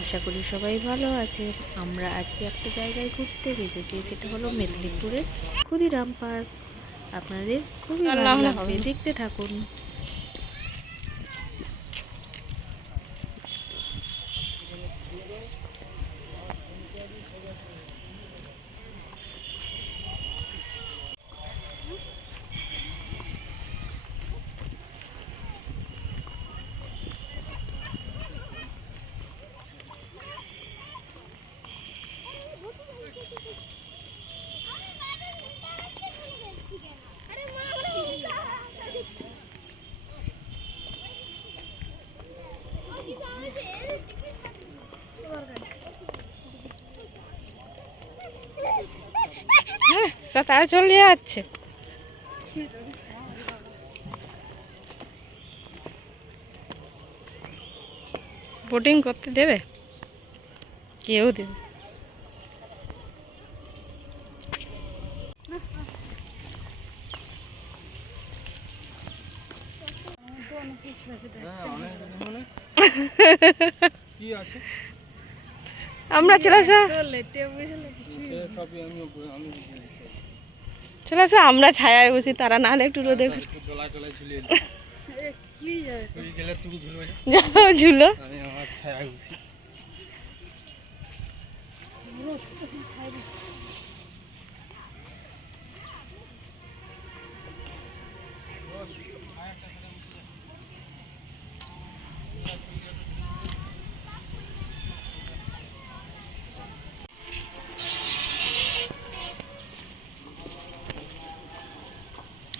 আশা করি সবাই ভালো আছে আমরা আজকে একটা জায়গায় ঘুরতে গেছি সেটা হলো মেদিনীপুরের ক্ষুদিরাম পার্ক। আপনাদের খুবই ভালো লাগবে দেখতে থাকুন হ্যাঁ তা তারা চলে যাচ্ছে। বোটিং করতে দেবে? কেউ দেবে? আমরা চলে আসা। চলে আসে আমরা ছায়ায় বসি তারা নাহলে একটু রোদে ঝুলো। দোলায়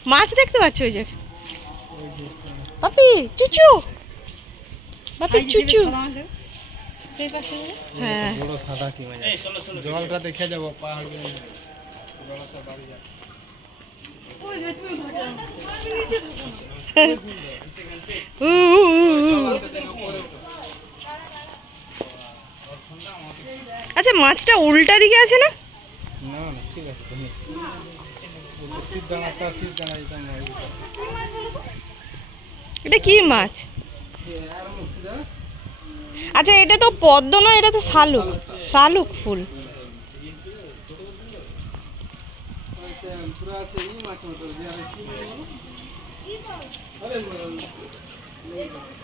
মাছ দেখতে পাচ্ছ ওই যে। পাপি চুচু। পাপি চুচু। হ্যাঁ। জলটা দেখে যাব পাহাড়। আচ্ছা মাছটা উল্টা দিকে আছে না? না না ঠিক আছে এটা কি মাছ? আচ্ছা এটা তো পদ্ম নয় এটা তো শালুক। শালুক ফুল। মাছ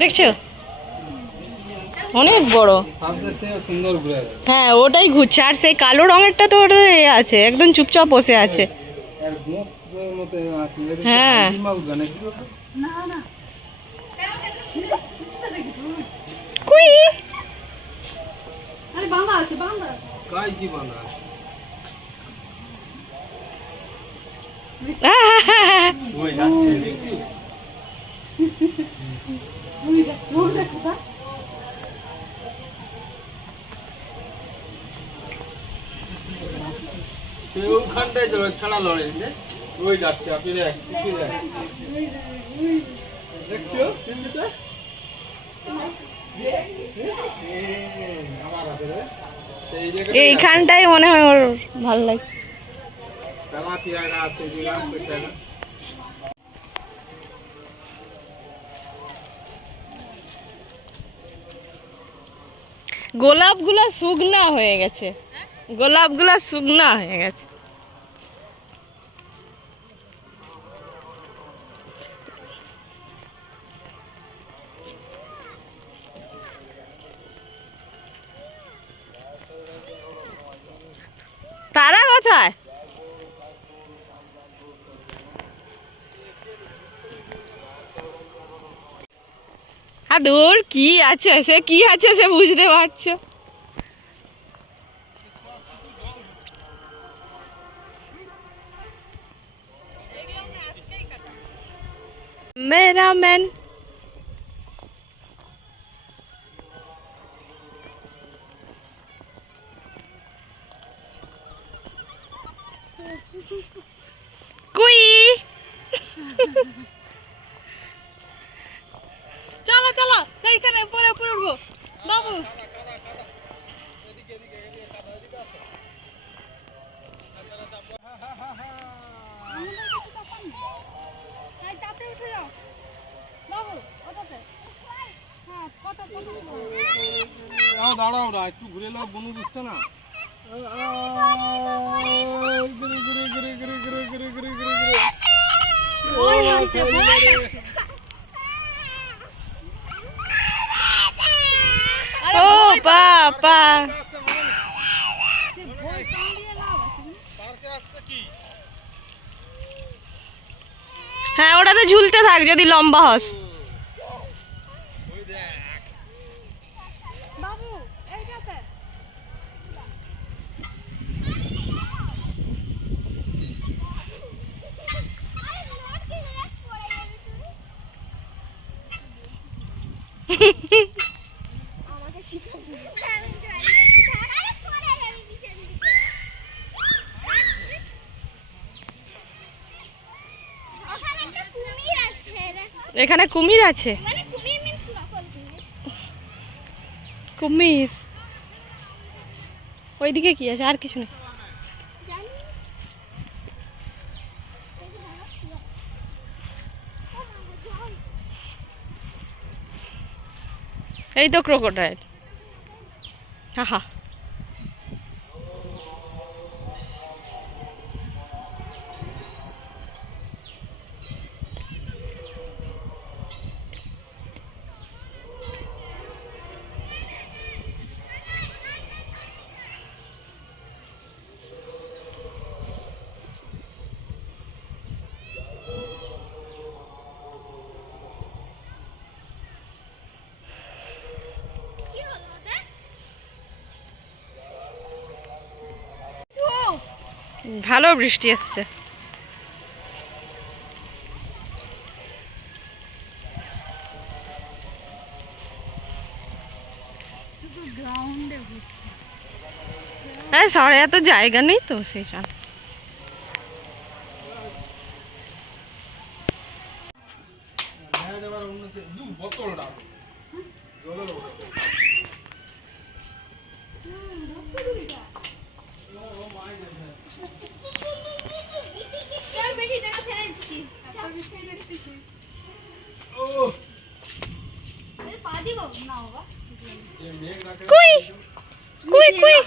দেখছ? অনেক বড়। হ্যাঁ ওটাই ঘুরছে। আর সেই কালো রঙেরটা তো ওটা আছে একদম চুপচাপ বসে আছে। আর মুখ মতো আছে। এর হ্যাঁ। কি বাঁধা আছে ওই যাচ্ছে দেখছি সে ওখানটায় ছাড়া যাচ্ছে আপনি এইখানটাই মনে হয় ওর ভালো লাগে তেলাপিয়া গাছ আছে শুকনা হয়ে গেছে। গোলাপগুলা শুকনা হয়ে গেছে। তারা কোথায়? আদর কি আছে সে কি আছে সে বুঝতে পারছো মেরা ম্যান কুই চলো সেইখানে পরে উপরে উঠবো। বাবু। দাঁড়াও না একটু ঘুরে নাও বনু দিচ্ছে না। ঘুরে ঘুরে ঘুরে ঘুরে ঘুরে ঘুরে ঘুরে ঘুরে আপা আপা। হ্যাঁ ওটাতে ঝুলতে থাক যদি লম্বা হস। Hehehe এখানে কুমির আছে? কুমির ওইদিকে কি আছে? আর কিছু নেই। এই তো ক্রোকোডাইল। হা হা। ভালো বৃষ্টি আসছে। আরে সরে এত জায়গা নেই তো সেই জন্য।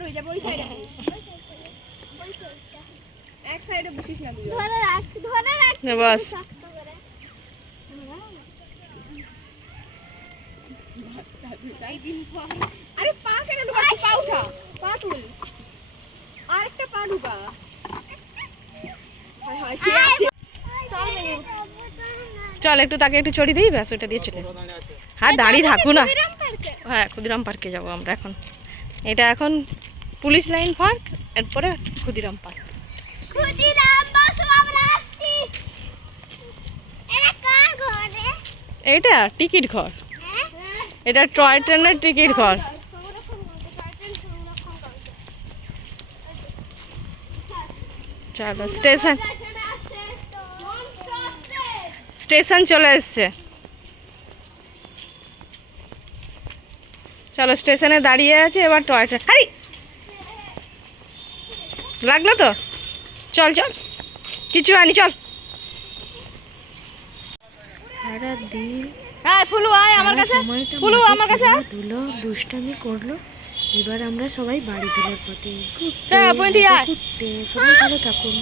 পার হয়ে যাবে ওই সাইডে। এক সাইডে বসিস না তুই। ধরে রাখ ধরে রাখ। না, বাস। আরে পা কেন পা উঠা পা তুল। আরেকটা পা ঢুকা চল একটু তাকে একটু চড়ি দিই ব্যাস ওটা দিয়ে চলে। যাব। হ্যাঁ দাঁড়িয়ে থাকু না। হ্যাঁ ক্ষুদিরাম পার্কে যাব আমরা এখন। এটা এখন পুলিশ লাইন পার্ক এরপরে ক্ষুদিরাম পার্ক। এটা টিকিট ঘর। এটা টয় ট্রেনের টিকিট ঘর। চলো স্টেশন স্টেশন চলে এসছে। চলো স্টেশনে দাঁড়িয়ে আছে এবার টয় ট্রেন হারি লাগল তো? চল চল। কিছু আনি চল। সারা দিন হ্যাঁ ফুলু আয় আমার কাছে। ফুলু আমার কাছে দুষ্টামি করল। এবার আমরা সবাই বাড়ি ফেরার পথে সবাই ভালো থাকুন।